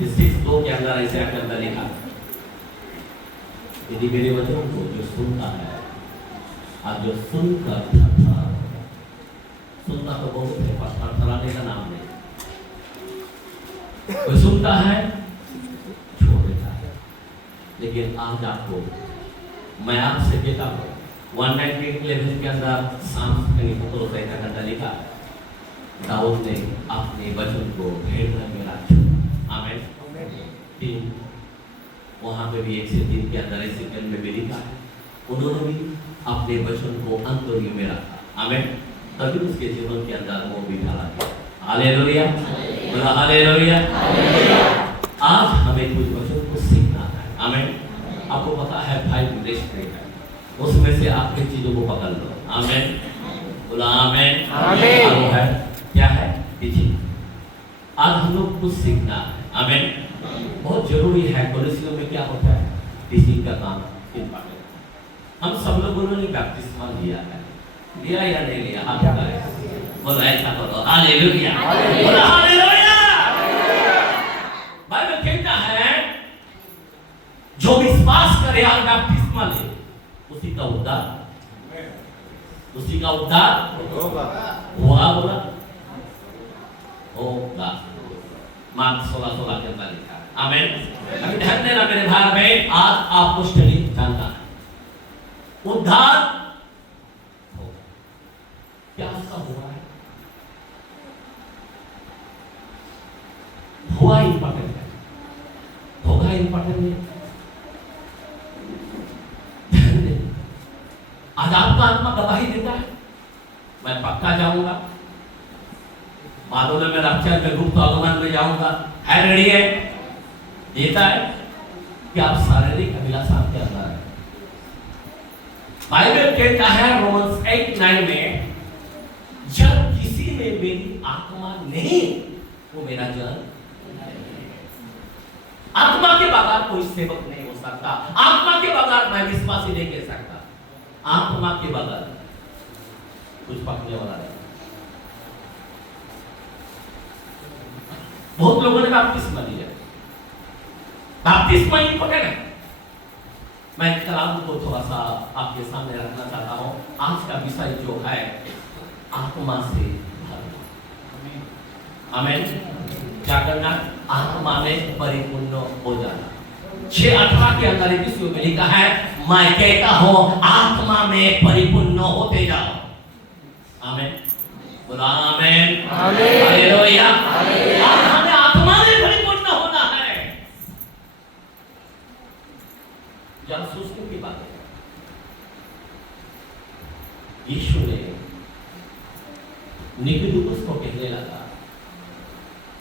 56:2 के अंदर ऐसे के अंदर लिखा, यदि मेरे वचन को जो सुनता है और जो सुनकर सुनना तो बहुत है, पर थरथराने का नाम नहीं। कोई सुनता है छोड़ देता है। लेकिन आज आपको मैं आपसे कहता हूँ 119:11 के अंदर साम्स का घंटा लिखा है, दाऊद ने अपने वचन को भेड़ में रखा। आमीन। 3 वहां पे भी 1 से 3 के अंदर ऐसे में भी लिखा है, उन्होंने भी अपने वचन को अंतरंग में रखा। आमीन। तभी उसके जीवन के अंदर वो भी ढाला गया। हालेलुया, बोला हालेलुया। आज हमें कुछ वचन को सीखना है। आमीन। आपको पता है 5 मिनिस्ट्री है, उसमें से आपकी चीजों को पकड़ लो। आमीन, बोला आमीन। आमीन है क्या है टीचिंग। आज हम लोग कुछ सीखना है। आमीन। बहुत जरूरी है। कोलोसियों में क्या होता है, टीचिंग का काम इम्पोर्टेंट। हम सब लोगों ने बपतिस्मा लिया है, लिया या नहीं लिया? हाथ उठाएं, बोलो ऐसा करो। हालेलुया, बोलो हालेलुया। बाइबल कहता है जो विश्वास करे और बपतिस्मा ले उसी का उद्धार होगा। बोला होगा। मार्क 16:16 के अंदर लिखा है। आमीन। अभी ध्यान देना मेरे भाई बहन, आज आपको स्टडी जानना है। उद्धार होगा। क्या उसका हुआ है? हुआ इंपॉर्टेंट है, होगा इंपॉर्टेंट नहीं। आज आपका आत्मा गवाही देता है, मैं पक्का जाऊंगा, बादलों में रक्षा में गुप्त आगमन में जाऊंगा। है रेडी है? देता है कि आप शारीरिक अभिलाषा के अंदर है। बाइबल कहता है रोमन्स 8:9 में, जब किसी में मेरी आत्मा नहीं वो मेरा जन। आत्मा के बगैर कोई सेवक नहीं हो सकता। आत्मा के बगैर मैं विश्वासी नहीं कह सकता। आत्मा के बगैर कुछ पकने वाला नहीं। बहुत लोगों ने बपतिस्मा लिया। बपतिस्मा इंपॉर्टेंट है। मैं कलाम को थोड़ा सा आपके सामने रखना चाहता हूं। आज का विषय जो है आत्मा से भरना। आमीन। क्या करना? आत्मा में परिपूर्ण हो जाना। 6:18 के अंदर इस विषय में लिखा है, मैं कहता हूं आत्मा में परिपूर्ण होते जाओ। आमीन, बोला आमीन। हालेलुया। आज हमें आत्मा में परिपूर्ण होना है। जब सोचने की बात है, यीशु ने निकोदेमुस को कहने लगा,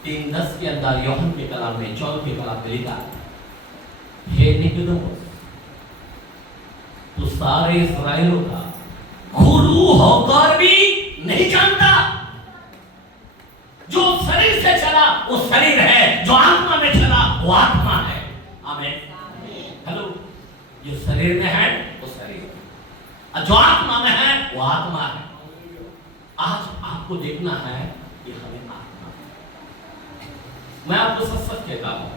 3:10 के अंदर यूहन्ना के कलाम में, जॉन के कलाम में लिखा, हे निकोदेमुस, तू सारे इस्राएलियों का गुरु होकर भी नहीं जानता। जो शरीर से चला वो शरीर है, जो आत्मा में चला वो आत्मा है। आमीन। हेलो, जो शरीर में है वो शरीर है, और जो आत्मा में है वो आत्मा है। आज आपको देखना है कि हमें आत्मा। मैं आपको सच सच कहता हूं,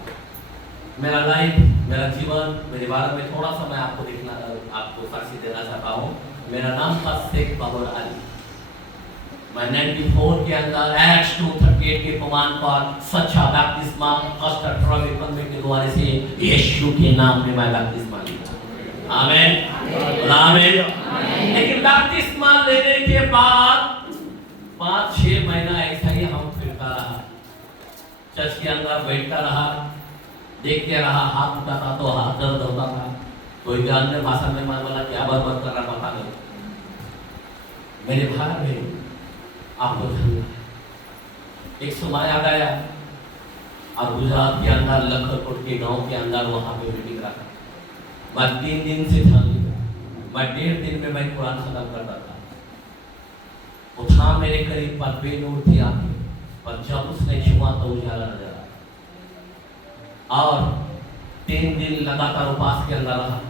मेरा लाइफ, मेरा जीवन, मेरे बारे में थोड़ा सा मैं आपको देखना, आपको साक्षी देना चाहता हूं। मेरा नाम था शेख बाबर अली। मैं 94 के अंदर एक्ट 238 के प्रमाण पर सच्चा बपतिस्मा कस्टर ट्रॉफी कन्वे के द्वारा से यीशु के नाम में मैं बपतिस्मा लिया। आमीन, आमीन। लेकिन बपतिस्मा लेने के बाद 5-6 महीना ऐसा ही हम फिरता रहा, चर्च के अंदर बैठता रहा, देखते रहा, हाथ उठाता तो हाथ दर्द होता था, कोई अन्य भाषा में मैं बोला क्या बर्बाद कर रहा पता नहीं। मेरे भाई में आपको जानना है, एक समय आ गया और गुजरात के अंदर लखनपुर के गांव के अंदर वहां पे मीटिंग रखा। मैं 3 दिन से ध्यान दिया, मैं 1.5 दिन में मैं कुरान खत्म करता था। वो था मेरे करीब पर बेनूर थी आंखें, पर जब उसने छुआ तो उजाला नजर आया। और 3 दिन लगातार उपास के अंदर रहा।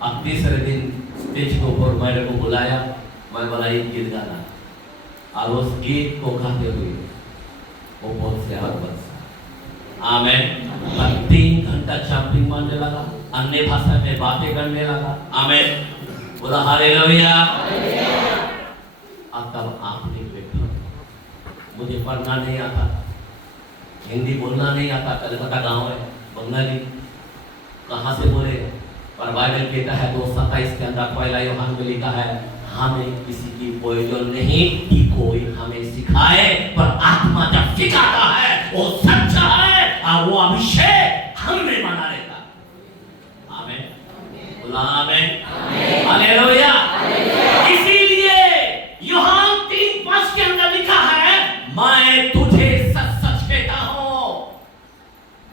अब तीसरे दिन स्टेज के ऊपर मैंने को बुलाया, मैं बोला एक गीत गाना, और उस गीत को गाते हुए वो बहुत से हर बस आमेन। और 3 घंटा जंपिंग मारने लगा, अन्य भाषा में बातें करने लगा। आमेन, बोला हालेलुया। अब तब आपने बेटा, मुझे पढ़ना नहीं आता, हिंदी बोलना नहीं आता, कलकत्ता गांव है, बंगाली कहाँ से बोले? पर बाइबल कहता है 2:27 के अंदर पहला यूहन्ना में लिखा है, हमें किसी की प्रयोजन नहीं कि कोई हमें सिखाए, पर आत्मा जब सिखाता है वो सच्चा है और वो अभिषेक हम में बना रहता। आमीन, बोला आमीन, हालेलुया। इसीलिए यूहन्ना 3:5 के अंदर लिखा है, मैं तुझे सच सच कहता हूं।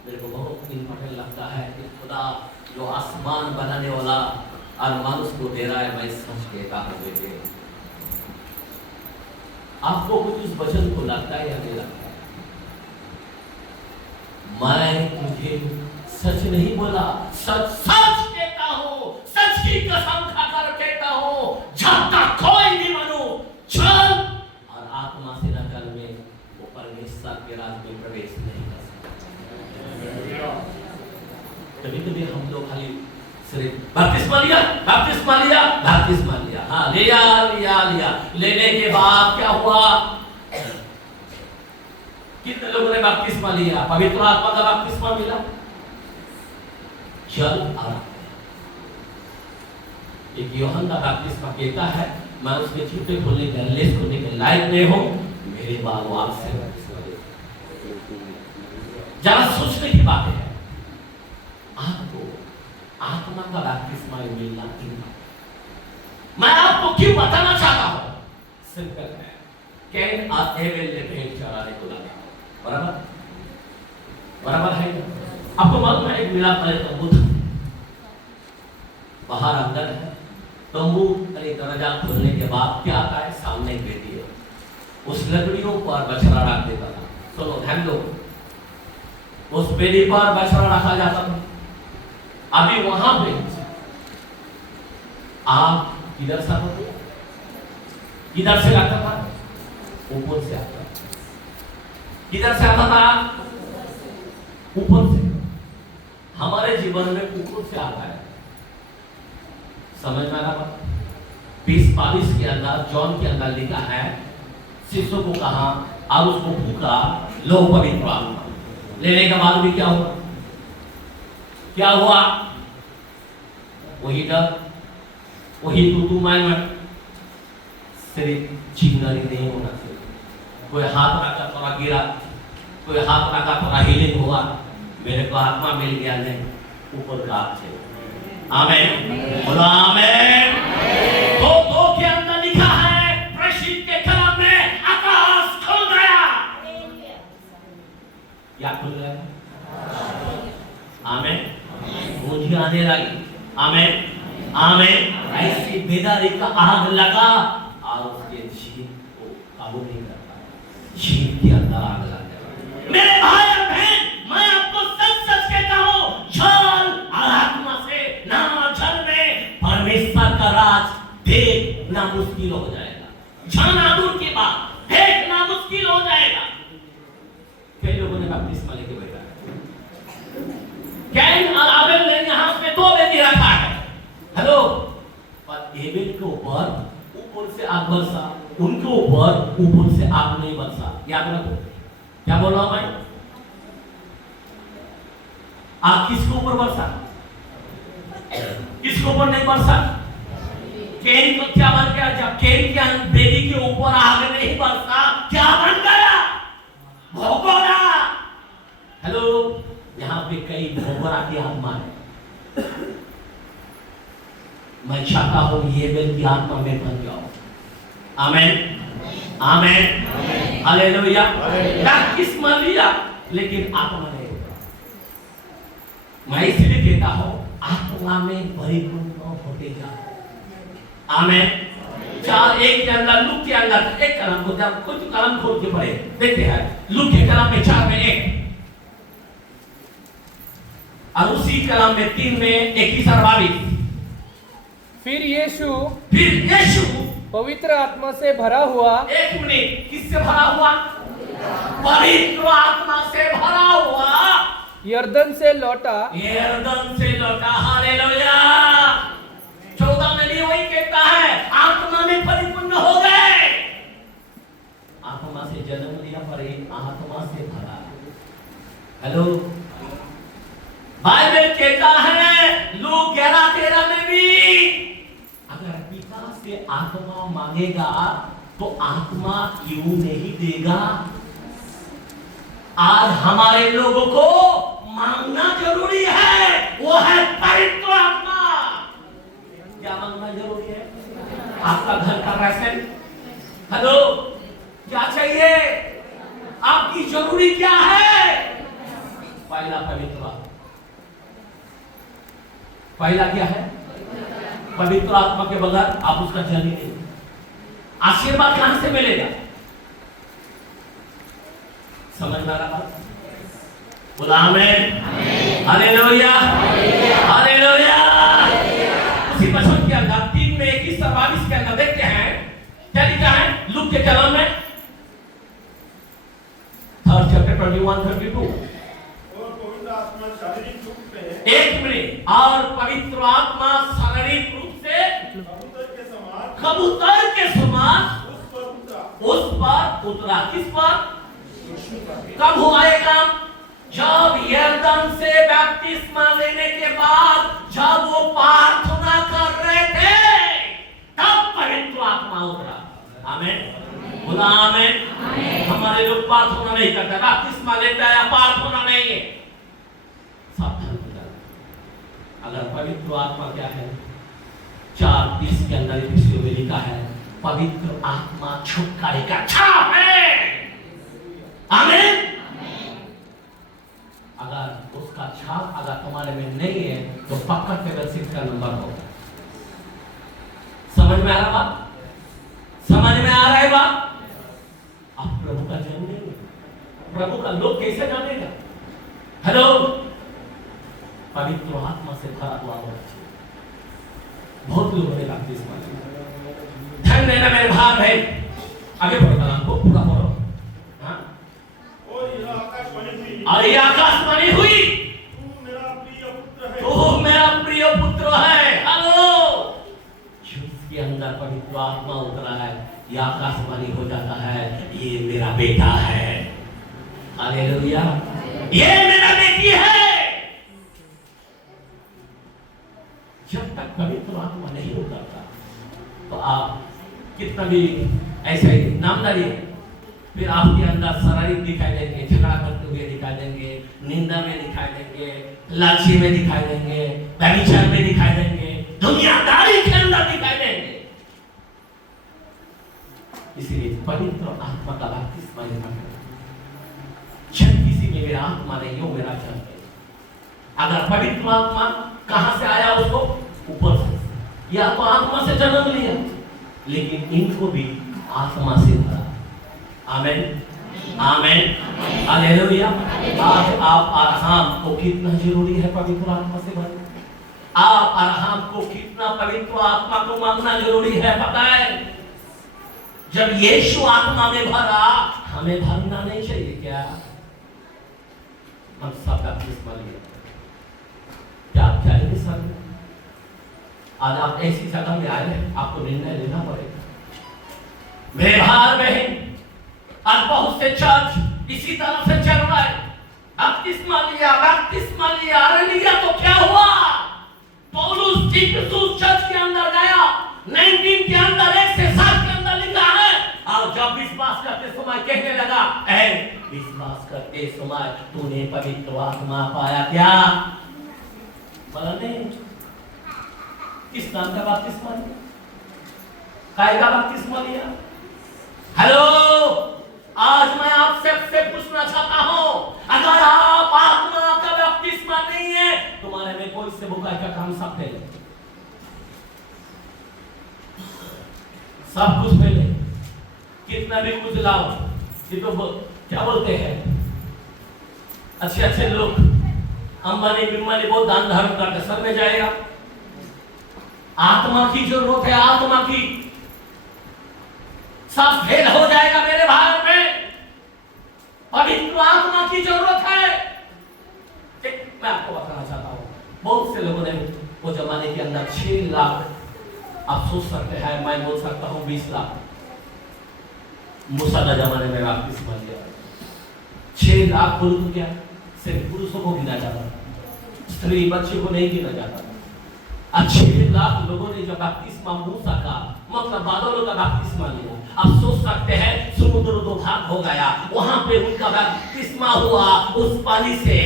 मेरे को बहुत इंपॉर्टेंट लगता है कि खुदा जो आसमान बनाने वाला और मनुष्य को दे रहा है, मैं सच कहता हूं बेटे। आपको कुछ उस वचन को लगता है या नहीं लगता है? मैं तुझे सच नहीं बोला, सच सच कहता हूं, सच की कसम खाकर कहता हूं, जब तक कोई भी मनुष्य जल और आत्मा से न जल में वो परमेश्वर के राज में प्रवेश नहीं कर सकता। कभी-कभी हम लोग खाली सिर्फ बपतिस्मा लिया, बपतिस्मा लिया, बपतिस्मा लिया, हाँ लिया लिया लिया, लेने के बाद क्या हुआ? कितने लोगों ने बपतिस्मा लिया? पवित्र आत्मा का बपतिस्मा मिला, जल और एक यूहन्ना बपतिस्मा कहता है, मैं उसके जूते खोलने के लेस खोलने के लायक नहीं हूं, मेरे बाद वो आपसे बपतिस्मा ले। जरा सोचने की बात है, आपको आत्मा का बपतिस्मा मिलना क्यों? मैं आपको क्यों बताना चाहता हूं? सिंपल है, कैन और एबेल ने भेंट चढ़ाने को लगा, बराबर बराबर है। आपको मालूम है एक मिलाप वाले तंबू था, बाहर अंदर है तंबू, अरे दरवाजा खोलने के बाद क्या आता है? सामने एक बेदी है, उस लकड़ियों पर बछड़ा रख देता था। सुनो ध्यान दो, उस बेदी पर बछड़ा रखा जाता था। अभी वहां पे आप किधर से आता था? किधर से आता था? ऊपर से आता था। किधर से आता था? ऊपर से। हमारे जीवन में ऊपर से आता है, समझ में आ रहा? 20:22 के अंदर जॉन के अंदर लिखा है, शिष्यों को कहा और उसको भूखा, लो पवित्र आत्मा लेने के बाद भी क्या हुआ? क्या हुआ? वही डर, वही तू मैं सिर्फ चिंगारी नहीं होना चाहिए। कोई हाथ रखा थोड़ा गिरा, कोई हाथ रखा थोड़ा हीलिंग हुआ, मेरे को आत्मा मिल गया, नहीं ऊपर का आप से। आमीन, बोला आमीन। तो के अंदर लिखा है, प्रेषित के कलम में आकाश खुल गया। क्या खुल गया? आमीन, मुझे आने लगी। आमीन आमीन। ऐसी बेदारी का आग लगा और उसके जीव को काबू नहीं कर पाया, जीव के अंदर आग लगा। मेरे भाई और बहन, मैं आपको सच सच कहता हूं, जल और आत्मा से ना जल में परमेश्वर का राज देखना मुश्किल हो जाएगा। जाना दूर की बात, देखना मुश्किल हो जाएगा। कई लोगों ने बपतिस्मा लेके बैठा है, कैन और आबेल ने यहाँ पे 2 बेदी रखा है। हेलो, पर एबेल के ऊपर से आग बरसा, उनके ऊपर से आग नहीं बरसा। याद रखो, क्या बोल रहा हूं मैं? आग किसके ऊपर बरसा? किसके ऊपर नहीं बरसा? कैन को क्या बन गया? जब कैन के बेदी के ऊपर आग नहीं बरसा, क्या बन गया? भोगोरा। हेलो, यहाँ पे कई भोगोरा की आत्मा है। मैं चाहता हूं ये बेल की आत्मा में बन जाओ। आमीन आमीन, हालेलुया। बपतिस्मा लिया लेकिन आत्मा नहीं होता। मैं इसलिए कहता हूं, आत्मा में परिपूर्ण होते जाओ। आमीन। 4:1 के अंदर, लूक के अंदर एक कलम को, जब कुछ कलम खोल के पढ़े देखते हैं, लूक के कलम में 4 में 1 और उसी कलम में 3 में 21 और 22। फिर यीशु पवित्र पवित्र आत्मा से भरा हुआ, एक मिनट, किससे भरा हुआ? पवित्र आत्मा से भरा हुआ यरदन से लौटा। यरदन से लौटा। हालेलुया। 14 में भी वही कहता है, आत्मा में परिपूर्ण हो गए। आत्मा से जन्म लिया पर एक आत्मा से भरा। हेलो, बाइबल कहता है लूक 11:13 में भी, अगर पिता से आत्मा मांगेगा तो आत्मा यूं नहीं देगा। आज हमारे लोगों को मांगना जरूरी है, वो है पवित्र आत्मा। क्या मांगना जरूरी है? आपका घर का राशन। हेलो, क्या चाहिए? आपकी जरूरी क्या है? पहला पवित्र आत्मा। पहला क्या है? पवित्र आत्मा के बगैर आप उसका जन ही नहीं। आशीर्वाद कहां से मिलेगा? समझ में आ रहा बात? बोला आमीन। Hallelujah, hallelujah. उसी वचन के अंदर 3 में 21-22 के अंदर देखते हैं क्या लिखा है लूक के कलम में 3rd chapter 21-32। और पवित्र आत्मा शारीरिक रूप से, एक मिनट, और पवित्र आत्मा शारीरिक रूप से कबूतर के समान उस पर उतरा। किस पर? कब हुआ ये काम? जब यरदन से बपतिस्मा लेने के बाद जब वो प्रार्थना कर रहे थे तब पवित्र आत्मा उतरा। आमीन, बोला आमीन। हमारे लोग प्रार्थना नहीं करते, बपतिस्मा लेता है, प्रार्थना नहीं है। सावधान हो जाना। अगर पवित्र आत्मा क्या है? 4:30 के अंदर इस में लिखा है पवित्र आत्मा छुटकारे का छाप है। आमीन। अगर उसका छाप अगर तुम्हारे में नहीं है तो पक्का फेलोशिप का नंबर होगा। समझ में आ रहा बात? समझ में आ रहा है बात? आप प्रभु का जन नहीं है, प्रभु का लोग कैसे जानेगा? हेलो, पवित्र आत्मा से भरा हुआ होना चाहिए। बहुत लोगों ने बपतिस्मा लिया। ध्यान देना मेरे भाई बहन, आगे पढ़ो कलाम को पूरा पढ़ो। हाँ, और यह आकाशवाणी हुई, और ये आकाशवाणी हुई, तू मेरा प्रिय पुत्र है, तू मेरा प्रिय पुत्र है। हेलो, जिसके अंदर पवित्र आत्मा उतरा है, ये आकाशवाणी हो जाता है, ये मेरा बेटा है। हालेलुया, ये मेरा बेटी है। जब तक पवित्र आत्मा नहीं उतरता तो आप कितना भी ऐसे ही नामदारी, फिर आपके अंदर शारीरिक दिखाई देंगे, झगड़ा करते हुए दिखाई देंगे, निंदा में दिखाई देंगे, लालची में दिखाई देंगे, व्यभिचार में दिखाई देंगे, दुनियादारी के अंदर दिखाई देंगे। इसलिए पवित्र आत्मा का बपतिस्मा लेना है। जब किसी में मेरा आत्मा नहीं हो, मेरा जन नहीं। अगर पवित्र आत्मा कहां से आया? उसको ऊपर से, या तो आत्मा से जन्म लिया, लेकिन इनको भी आत्मा से भरा। आमीन, आमीन, हालेलुया। आज आप अब्राहम को कितना जरूरी है पवित्र आत्मा से भरना? आप अब्राहम को कितना पवित्र आत्मा को मांगना जरूरी है पता है? जब यीशु आत्मा में भरा, हमें भरना नहीं चाहिए क्या? हम सब बपतिस्मा लिए, क्या आप जाएंगे सर? आज आप ऐसी जगह में आए हैं, आपको निर्णय लेना पड़ेगा। मेरे भाई बहन, आज बहुत से चर्च इसी तरह से चल रहा है, बपतिस्मा लिया, बपतिस्मा लिया, अरे लिया तो क्या हुआ? पौलुस इफिसुस चर्च के अंदर गया, 19 के अंदर 1 से 7 के अंदर लिखा है, और जब विश्वास करते समय कहने लगा, विश्वास करते समय तूने पवित्र आत्मा पाया क्या? बोला नहीं। किस नाम का बपतिस्मा लिया? काय का बपतिस्मा लिया? हेलो, आज मैं आपसे पूछना चाहता हूं, अगर आप आत्मा का बपतिस्मा नहीं है, तुम्हारे में कोई से बुकाई का काम सब फेल, सब कुछ फेल है। कितना भी कुछ लाओ, ये तो क्या बोलते हैं अच्छे अच्छे लोग, अंबानी बिम्बानी बहुत दान धर्म करते, सब में जाएगा। आत्मा की जरूरत है, आत्मा की, सब फेल हो जाएगा मेरे भाई में। पवित्र आत्मा की जरूरत है। मैं आपको बताना चाहता हूँ, बहुत से लोगों ने वो जमाने के अंदर 6 लाख, आप सोच सकते हैं, मैं बोल सकता हूँ 20 लाख, मूसा के जमाने में बपतिस्मा लिया। 6 लाख बोल तो क्या, सिर्फ पुरुषों को गिना जाता, स्त्री बच्चे को नहीं गिना जाता। 6 लाख लोगों ने जब बपतिस्मा मूसा का मतलब बादलों का बपतिस्मा लिया। आप सोच सकते हैं समुद्र 2 भाग हो गया, वहां पे उनका बपतिस्मा हुआ उस पानी से।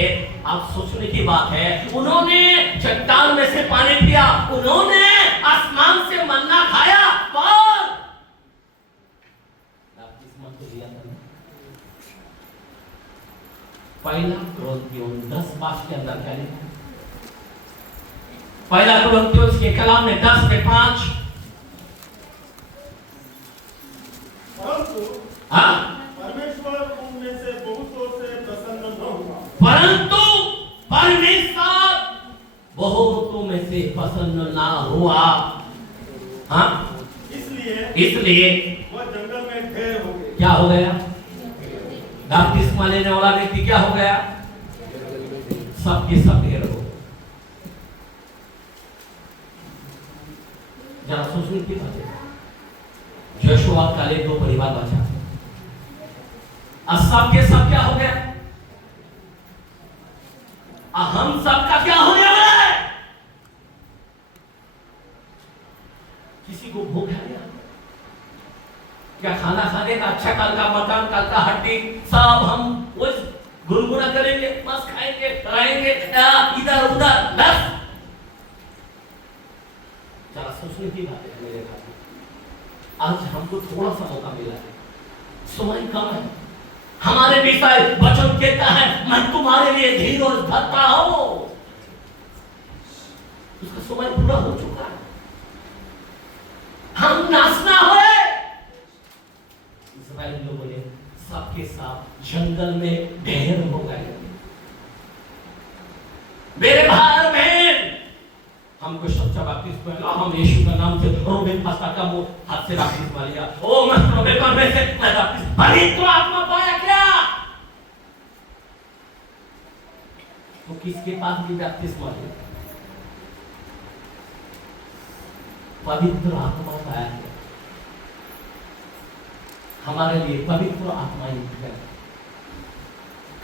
आप सोचने की बात है, उन्होंने चट्टान में से पानी पिया, उन्होंने आसमान से मन्ना खाया, पर बपतिस्मा तो लिया था। पहला कुरिन्थियों 10:5 के अंदर क्या लिखा? पहला कुरिन्थियों के कलाम में 10:5, परंतु परमेश्वर उनमें से बहुतों से प्रसन्न न हुआ। परंतु परमेश्वर बहुतों में से प्रसन्न ना हुआ। हाँ, इसलिए वह जंगल में ढेर हो गए। क्या हो गया? बपतिस्मा लेने वाला व्यक्ति क्या हो गया? सबके सब ढेर हो गए। जरा सोचने की बात है, यहोशुआ काले 2 परिवार बचा, अब सबके सब क्या हो गया? हम सबका क्या होने वाला है? किसी को भूख है क्या? खाना खाने का अच्छा, कल का मटन, कल का हड्डी, सब हम वो गुरगुरा करेंगे, बस खाएंगे, रहेंगे इधर उधर, बस। जरा सोचने की बात है मेरे भाई, आज हमको थोड़ा सा मौका मिला है, समय कम है। हमारे विषय वचन कहता है, मैं तुम्हारे लिए धीरज धरता हूं। उसका समय पूरा हो चुका है, हम नाचना हुए। इस्राएल लोगों ने सबके साथ जंगल में ढेर हो गए। मेरे भाई और बहन, हमको सच्चा बपतिस्मा मिला, हम यीशु का नाम से रोबेन पास्ता का वो हाथ से बपतिस्मा लिया। ओ मैं रोबेन में से मैं बपतिस्मा, पवित्र आत्मा पाया क्या? तो किसके पास भी बपतिस्मा लिया? पवित्र आत्मा पाया है। हमारे लिए पवित्र आत्मा ही है।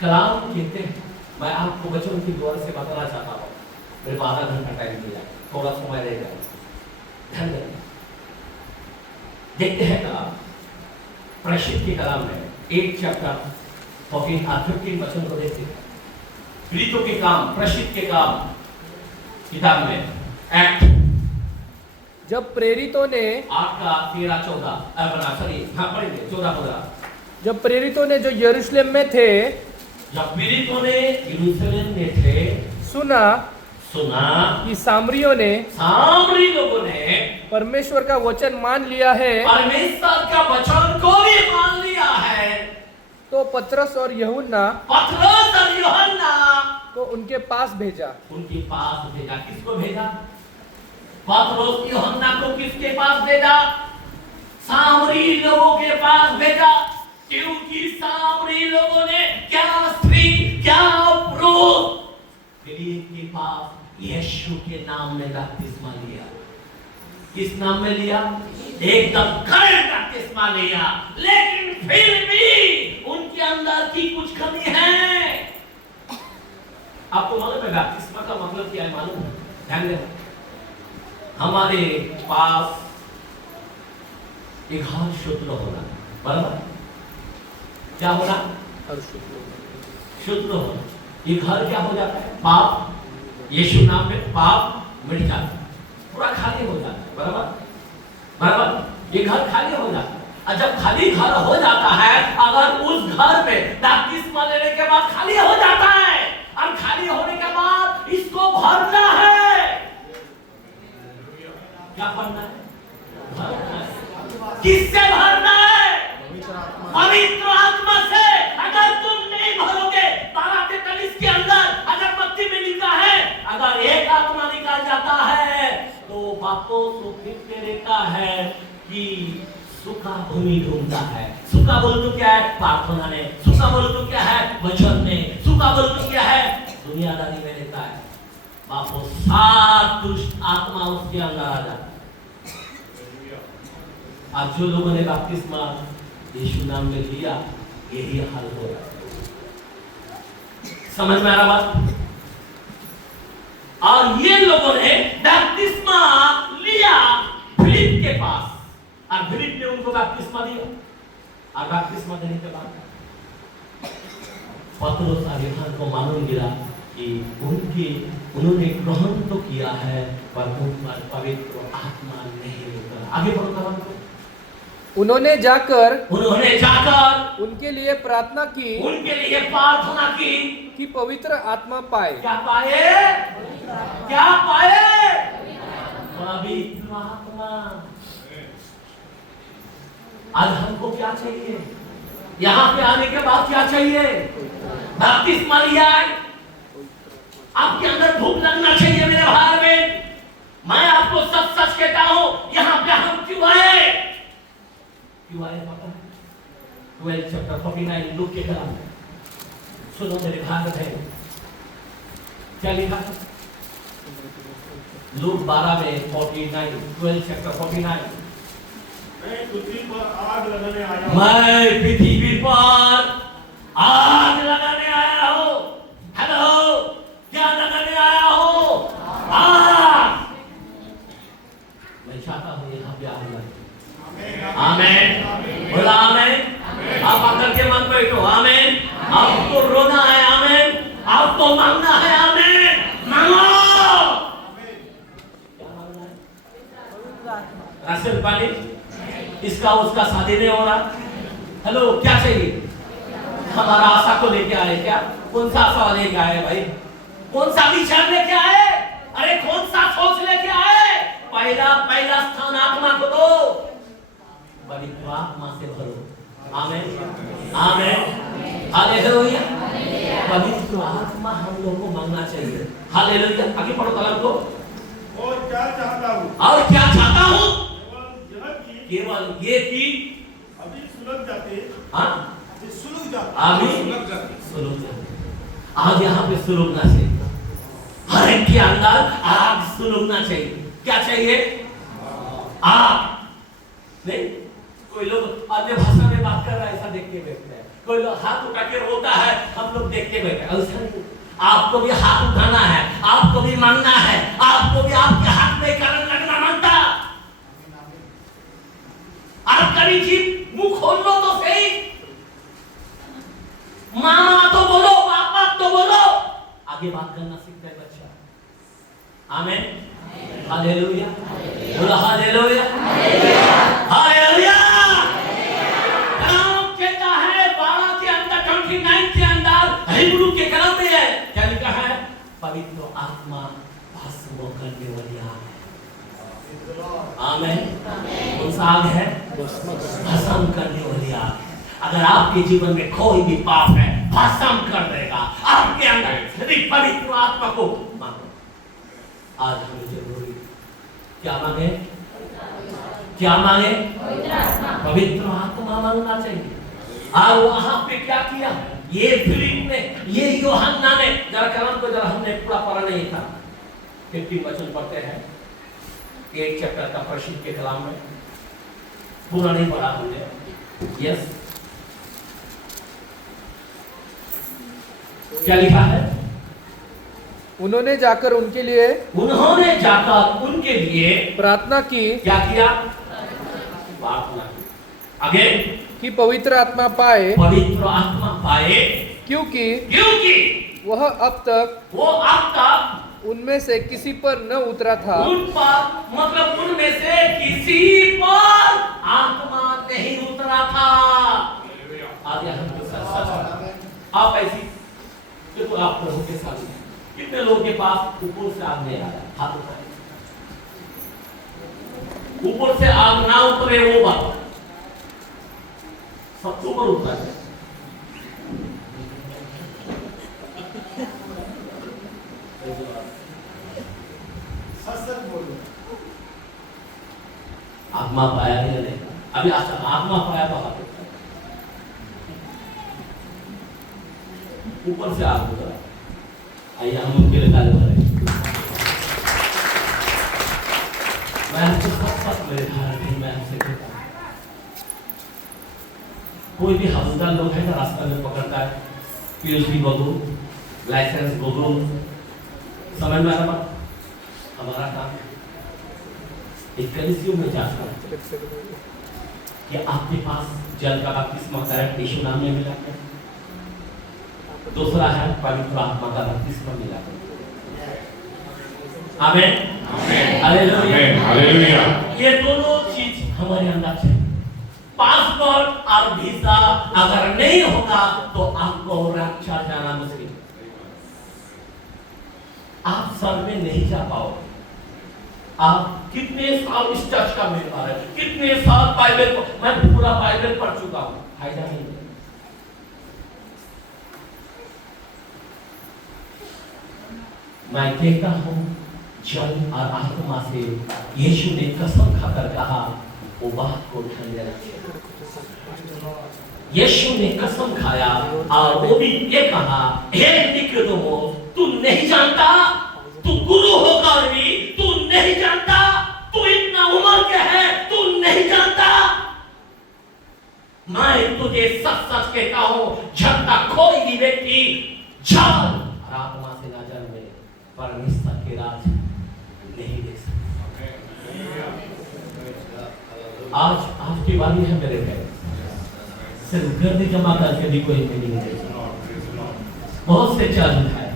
कलाम कहते हैं, मैं आपको वचन के द्वारा से बताना चाहता हूँ, मेरे को आधा घंटा टाइम दिया, थोड़ा समय रहेगा, ध्यान देना। देखते हैं कलाम, प्रशिद के कलाम में 1 चैप्टर 15 वचन को देखते हैं। प्रीतों के काम, प्रशिद के काम किताब में एक्ट जब प्रेरितों ने 8 का 13-14 सॉरी हाँ पढ़ेंगे 14-15। जब प्रेरितों ने जो यरूशलेम में थे, जब प्रेरितों ने यरूशलेम में थे, सुना कि सामरियों ने, सामरी लोगों ने परमेश्वर का वचन मान लिया है, परमेश्वर का वचन को भी मान लिया है, तो पतरस और यूहन्ना को उनके पास भेजा। उनके पास भेजा। किसको भेजा? पतरस यूहन्ना को किसके पास भेजा? सामरी लोगों के पास भेजा, क्योंकि सामरी लोगों ने क्या स्त्री क्या पुरुष के पास यीशु के नाम में बपतिस्मा लिया। किस नाम में लिया? एकदम करेक्ट बपतिस्मा लिया, लेकिन फिर भी उनके अंदर की कुछ कमी है। आपको मालूम है बपतिस्मा का मतलब क्या है? मालूम है? ध्यान देना, हमारे पास एक हर शुद्ध होना, बराबर? क्या होना? शुद्ध होना। ये घर क्या हो जाता है? पाप, यीशु नाम में पाप मिट जाता है, पूरा खाली हो जाता है, बराबर? बराबर, ये घर खाली हो जाता है। और जब खाली घर हो जाता है, अगर उस घर में बपतिस्मा लेने के बाद खाली हो जाता है, और खाली होने के बाद इसको भरना है। क्या भरना है? किससे भरना है? पवित्र आत्मा से। अगर तुम नहीं भरोगे, 12:43 के अंदर अगर मत्ती में लिखा है, अगर एक आत्मा निकाल जाता है तो वापस तो फिर रहता है कि सूखा भूमि ढूंढता है, सुखा बोल तो क्या है? प्रार्थना में। सुखा बोल तो क्या है? वचन में। सुखा बोल तो क्या है? दुनियादारी में रहता है। बापो 7 दुष्ट आत्मा उसके अंदर आ जाता है। आज जो लोगों ने बपतिस्मा यीशु नाम में लिया, यही हाल हो रहा है। समझ में आ रहा बात? और ये लोगों ने बपतिस्मा लिया फिलिप के पास, और फिलिप ने उनको बपतिस्मा दिया। और बपतिस्मा देने के बाद पतरस और यूहन्ना को मालूम गिरा कि उन्होंने ग्रहण तो किया है, पर उन पर पवित्र आत्मा नहीं उतरा। आगे बढ़ो। उन्होंने जाकर उनके लिए प्रार्थना की कि पवित्र आत्मा पाए। क्या पाए? क्या पाए? पवित्र आत्मा। आज हमको क्या चाहिए? यहाँ पे आने के बाद क्या चाहिए? बपतिस्मा लिया है, आपके अंदर भूख लगना चाहिए मेरे भाई में। मैं आपको सच सच कहता हूं, यहाँ पे हम क्यों आए? क्यों आए पता है? 12 चैप्टर 49 लूक के कलाम में सुनो मेरे भाई बहन, क्या लिखा है? लूक 12 में 49, 12 चैप्टर 49। मैं पृथ्वी पर आग लगाने आया हूं। मैं पृथ्वी पर आग लगाने आया हूं। हेलो, क्या लगाने आया हूं? आग। मैं चाहता हूं यहाँ पे आग लगे। आमीन। बोला आमीन। आप आकर के मत बैठो। आमीन। आपको रोना है। आमीन। आपको मांगना है। आमीन। मांगो। क्या मांगना है? राशन पानी, इसका उसका शादी नहीं हो रहा। हेलो, क्या चाहिए? हमारा आशा को लेके आए क्या? कौन सा आशा लेके आए भाई? कौन सा विचार लेके आए? अरे कौन सा सोच लेके आए? पहला स्थान आत्मा को दो, पवित्र आत्मा से भरो। आमीन। आमीन। हालेलुया। पवित्र आत्मा हम लोगों को मांगना चाहिए। हालेलुया। आगे पढ़ो कलाम को। और क्या चाहता हूं? और क्या चाहता हूं? केवल केवल ये कि अभी सुलग जाते। हाँ, सुलग जाते। अभी सुलग जाते। आग यहाँ पे सुलगना चाहिए। हर एक के अंदर आग सुलगना चाहिए। क्या चाहिए? आग। नहीं, कोई लोग अन्य भाषा में बात कर रहा है, ऐसा देख के बैठते हैं। कोई लोग हाथ उठा के रोता है, हम लोग देख के बैठे हैं। ऐसा नहीं, आपको भी हाथ उठाना है, आपको भी मांगना है, आपको भी आपके हाथ में कारण लगना मांगता। आप कभी जी मुंह खोल लो तो सही, मामा तो बोलो, पापा तो बोलो, आगे बात करना सीखता है बच्चा। आमीन। हालेलुया। बोलो हालेलुया। हालेलुया। कलाम कहता है 12 के अंदर 29 के अंदर हिब्रू के कलाम में है, क्या लिखा है? पवित्र आत्मा भस्म करने वाली आग है। आमीन। कौन सा आग है? भस्म करने वाली आग है। अगर आपके जीवन में कोई भी पाप है, भस्म कर देगा आपके अंदर। यदि पवित्र आत्मा को मांगो। आज हमें जरूरी क्या मांगे? क्या मांगे? पवित्र आत्मा मांगना चाहिए। और वहां पे क्या किया? ये फिलिप ने, ये यूहन्ना ने, जरा कलाम को जरा हमने पूरा पढ़ा नहीं था। 15 वचन पढ़ते हैं 8 चैप्टर का प्रशिद के कलाम में, पूरा नहीं पढ़ा हमने। यस, क्या लिखा है? उन्होंने जाकर उनके लिए प्रार्थना की। क्या किया? प्रार्थना की। आगे कि पवित्र आत्मा पाए, पवित्र आत्मा पाए, क्योंकि वह अब तक उनमें से किसी पर न उतरा था। उन पर, मतलब उनमें से किसी पर आत्मा नहीं उतरा था। आगे हम आप ऐसी तो आप प्रभु के साथ कितने लोगों के पास ऊपर से आग नहीं आया? हाथ उठाए। ऊपर से आग ना उतरे वो बात, सब ऊपर उतरा है। आत्मा पाया नहीं? अभी अच्छा, आत्मा पाया तो हाथ उठाए। ऊपर से आप उतरा। आइए हम उनके लिए ताली बजाएं। मैं आपको सच मेरे भाई मैं आपसे कहता हूं, कोई भी हवलदार लोग है ना रास्ता में पकड़ता है, पीएचडी गोगो, लाइसेंस गोगो, समझ में आ रहा बात? हमारा काम एक कलीसियों में जाकर कि आपके पास जल का बपतिस्मा करेक्ट यीशु नाम में मिला है, दूसरा है पवित्र आत्मा का बपतिस्मा मिला है। आमीन, हालेलुया। ये दोनों चीज हमारे अंदर है। पासपोर्ट और वीजा अगर नहीं होगा तो आपको रक्षा जाना मुश्किल, आप स्वर्ग में नहीं जा पाओगे। आप कितने साल इस चर्च का मेंबर है, कितने साल बाइबल मैं पूरा बाइबल पढ़ चुका हूं, फायदा नहीं। मैं कहता हूं जल और आत्मा से यीशु ने कसम खाकर कहा, वो बात को ध्यान देना चाहिए। यीशु ने कसम खाया और वो भी ये कहा, हे निकोदेमोस, तू नहीं जानता, तू गुरु होकर भी तू नहीं जानता, तू इतना उम्र के है तू नहीं जानता। मैं तुझे सच सच कहता हूं, जब तक कोई भी व्यक्ति जल और आत्मा से ना जन्मे परमेश्वर के राज नहीं देख सकता। आज की बात है मेरे भाई, सिर्फ गर्दी जमा करके भी कोई मीनिंग नहीं। बहुत से चल है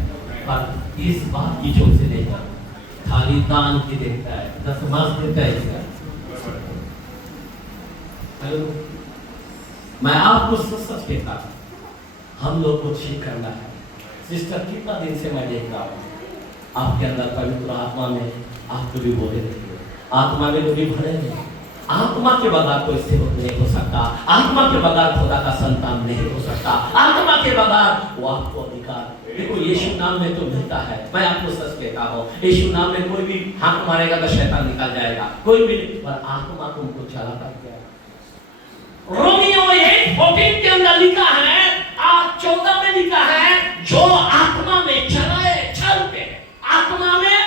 पर इस बात की जोर से नहीं जाता, खाली दान की देखता है, दशमांश देता है इसका। हेलो, मैं आपको सच कहता हूं, हम लोग को ठीक करना है। सिस्टर कितना दिन से मैं देख रहा हूं आपके अंदर पवित्र आत्मा में आप कभी बोले नहीं, आत्मा में कभी भरे नहीं। आत्मा के बगैर कोई सेवक नहीं हो सकता, आत्मा के बगैर खुदा का संतान नहीं हो सकता, आत्मा के बगैर वो आपको अधिकार देखो यीशु नाम में तो मिलता है। मैं आपको सच कहता हूं, यीशु नाम में कोई भी हाथ मारेगा तो शैतान निकल जाएगा, कोई भी, पर आत्मा तुमको चला करके। रोमियो 8:14 के अंदर लिखा है, 8:14 में लिखा है, जो आत्मा में चलाए चलते हैं, आत्मा में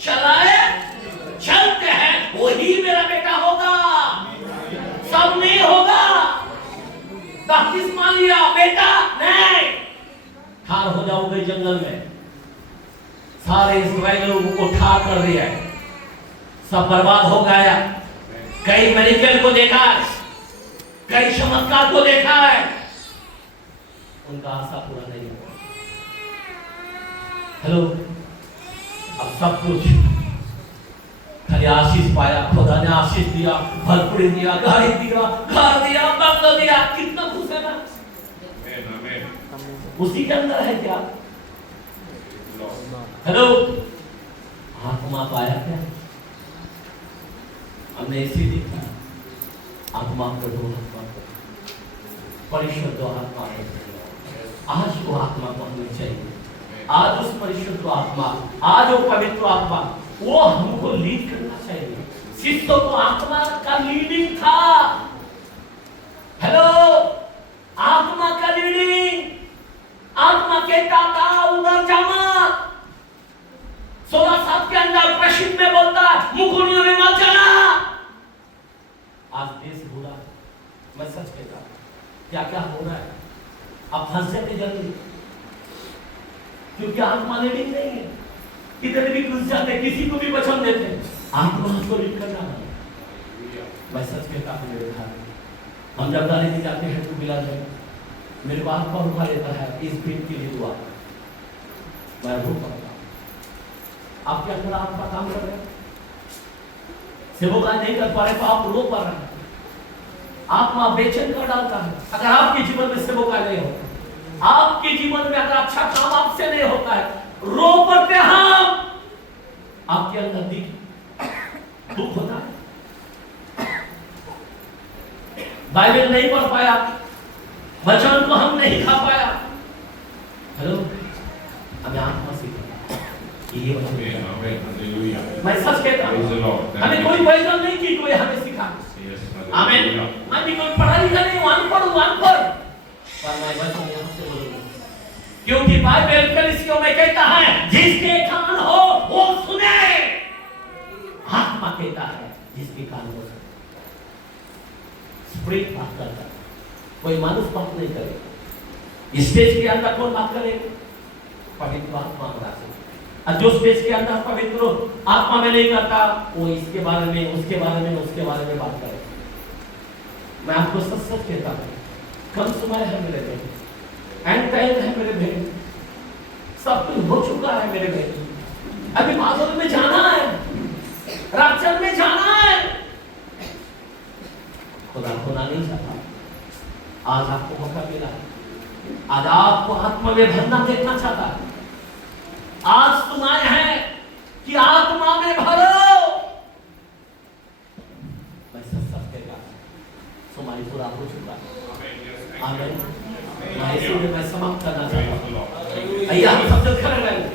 चलाए चलते हैं, वही मेरा बेटा होगा, सब नहीं होगा। बपतिस्मा लिया बेटा नहीं, ठार हो जाओगे जंगल में, सारे इस्राएलियों को ठार कर दिया, सब बर्बाद हो गया। कई मेडिकल को देखा है, कई चमत्कार को देखा है, उनका आशा पूरा नहीं हुआ। हेलो, अब सब कुछ खाली आशीष पाया, खुदा ने आशीष दिया, भरपूरी दिया, गाड़ी दिया, घर दिया, बंगला दिया, कितना खुश है ना। उसी के अंदर है क्या? हेलो, आत्मा पाया क्या? हमने इसी देखा, आत्मा प्रभु आत्मा परिशुद्ध आत्मा है। आज वो आत्मा को हमें चाहिए, आज उस परिशुद्ध आत्मा, आज वो पवित्र आत्मा, वो हमको लीड करना चाहिए। शिष्यों को आत्मा का लीडिंग था। हेलो, आत्मा का लीडिंग, आत्मा कहता था उधर जाना, 16 के अंदर प्रसिद्ध में बोलता मुकुनियों में मत जाना। आज देश बुरा, मैं सच कहता हूं, क्या क्या हो रहा है, अब फंस जाते जल्दी, क्योंकि आत्मा लीडिंग नहीं है। कितने भी घुस जाते, किसी को भी वचन देते, आत्मा को लीड करना है। मैं सच कहता हूं मेरे भाई, हम जब गाड़ी में जाते हैं तो मिला जाए, मेरे को आत्मा उठा लेता है, इस भीड़ के लिए दुआ मैं रो पड़ता हूं। आपके अंदर आत्मा काम कर रहे हैं, सेवकाई नहीं कर पा रहे तो आप रो पा रहे हैं, आत्मा बेचैन कर डालता है। अगर आपके जीवन में सेवकाई नहीं होता, आपके जीवन में अगर अच्छा काम आपसे नहीं होता है, रो पड़ते हम, आपके अंदर दुख होता है। बाइबल नहीं पढ़ पाया, वचन को हम नहीं खा पाया। हेलो, हमें आत्मा सीखा, ये मैं सच कहता हूं, हमें कोई वचन नहीं कि कोई हमें सिखा। आमीन। मैं भी कोई पढ़ा लिखा नहीं हूं, अनपढ़, पर मैं वचन यहां से बोलूंगा, क्योंकि बाइबल कलीसियों में कहता है जिसके कान हो वो सुने। आत्मा कहता है जिसके कान हो सुने। स्पिरिट बात करता है, कोई मानुष बात नहीं करे। स्टेज के अंदर कौन बात करे? पवित्र आत्मा से। और जो स्टेज के अंदर पवित्र आत्मा में नहीं करता वो इसके बारे में, उसके बारे में, उसके बारे में बात करे। मैं आपको सच सच कहता हूँ, कम समय है मेरे बहन, एंड टाइम है मेरे बहन, सब कुछ हो चुका है मेरे बहन। अभी बादल में जाना है, राक्षस में जाना है। खुदा होना नहीं चाहता। आज आपको मौका मिला, आज आपको आत्मा में भरना देखना चाहता है। आज तुम्हारे